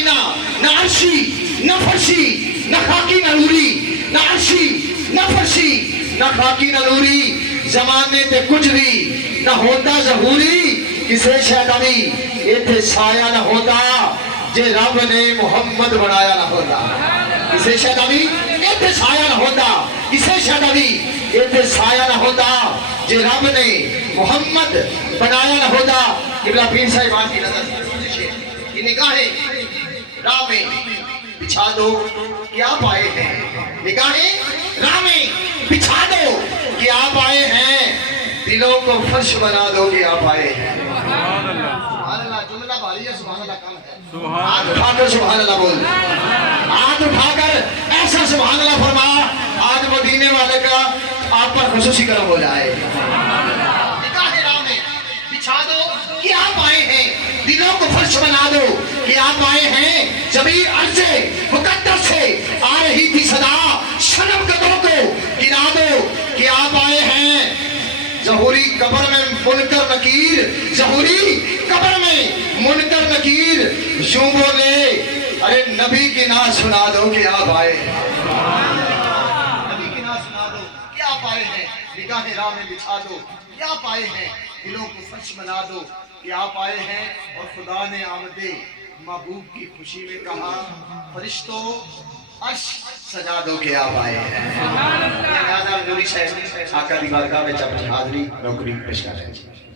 مدینہ نہ عرشی نہ فرشی نہ خاکی نہ نوری نہ عرشی نہ فرشی نہ خاکی نہ نوری زمانے تے کچھ بھی نہ ہوتا ظہوری کسے شہدانی ایتھے سایہ نہ ہوتا جے رب نے محمد بنایا نہ ہوتا کسے شہدانی ایتھے سایہ نہ ہوتا کسے شہدانی ایتھے سایہ نہ ہوتا جے رب نے محمد بنایا نہ ہوتا قبلہ پیر صاحبان کی نظر یہ نگاہیں راہ میں بچھا دو کہ آپ آئے ہیں نگاہیں راہ میں بچھا دو کہ آپ آئے ہیں دلوں کو فرش بنا دو کہ آپ آئے ہیں سبحان اللہ جملہ بھاری ہے سبحان اللہ کم ہے ہاتھ اٹھا کر سبحان اللہ بول ہاتھ اٹھا کر ایسا سبحان اللہ فرما آج مدینے والے کا آپ پر خصوصی کرم ہو جائے نگاہیں راہ میں بچھا دو کہ آپ آئے ہیں دلوں کو فرش بنا دو کہ آپ آئے ہیں جبھی عرض مقدس سے آ رہی تھی صدا شنم قدروں کو گنا دو کہ آپ آئے ہیں ظہوری قبر میں منکر نکیر ظہوری قبر میں منکر نکیر یوں بولے ارے نبی کی نعت سنا دو کہ آپ آئے ہیں نبی کی نعت سنا دو کہ آپ آئے ہیں نگاہیں راہ میں بچھا دو کہ آپ آئے ہیں دلوں کو فرش بنا دو کہ آپ آئے ہیں اور خدا نے آمد محبوب کی خوشی میں کہا فرشتوں عرش سجا دو کہ آپ آئے ہیں لہذا نوری صاحب آقا دی بارگاہ میں اپنی حاضری نوکری پیش کر رہے ہیں